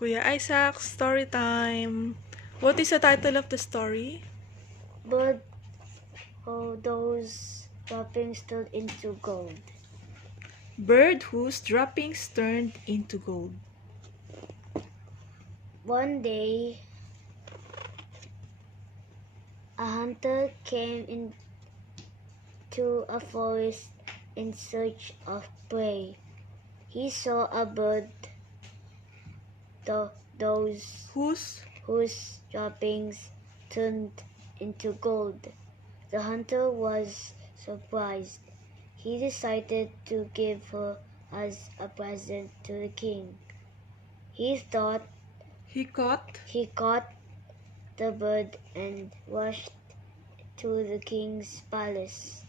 Kuya Isaac, story time. What is the title of the story? But those droppings turned into gold. Bird whose droppings turned into gold. One day, a hunter came into a forest in search of prey. He saw a bird, those whose droppings turned into gold. The hunter was surprised. He decided to give her as a present to the king. He thought He caught he caught the bird and rushed to the king's palace.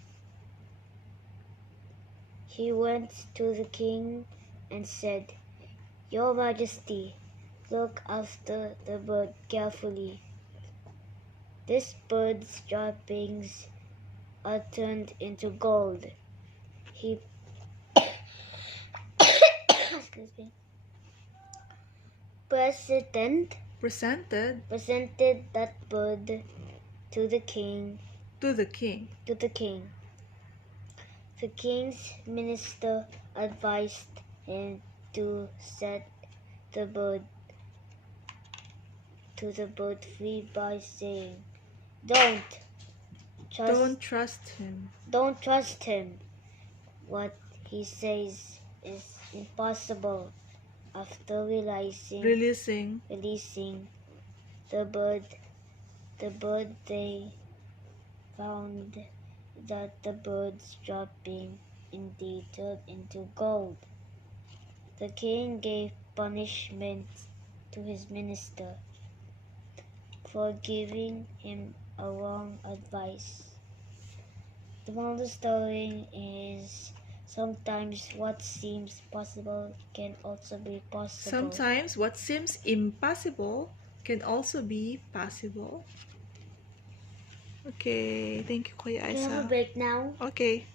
He went to the king and said, "Your Majesty, look after the bird carefully. This bird's droppings are turned into gold." He excuse me. presented Presented that bird to the king. to the king. The king's minister advised him to set the bird free by saying, Don't trust him. Don't trust him. What he says is impossible." After Releasing releasing the bird, they found that the bird's dropping indeed turned into gold. The king gave punishment to his minister for giving him a wrong advice. The moral of the story is sometimes what seems possible can also be possible. Sometimes what seems impossible can also be possible. Okay, thank you, Kuya Do you have a Isaac. break now? Okay.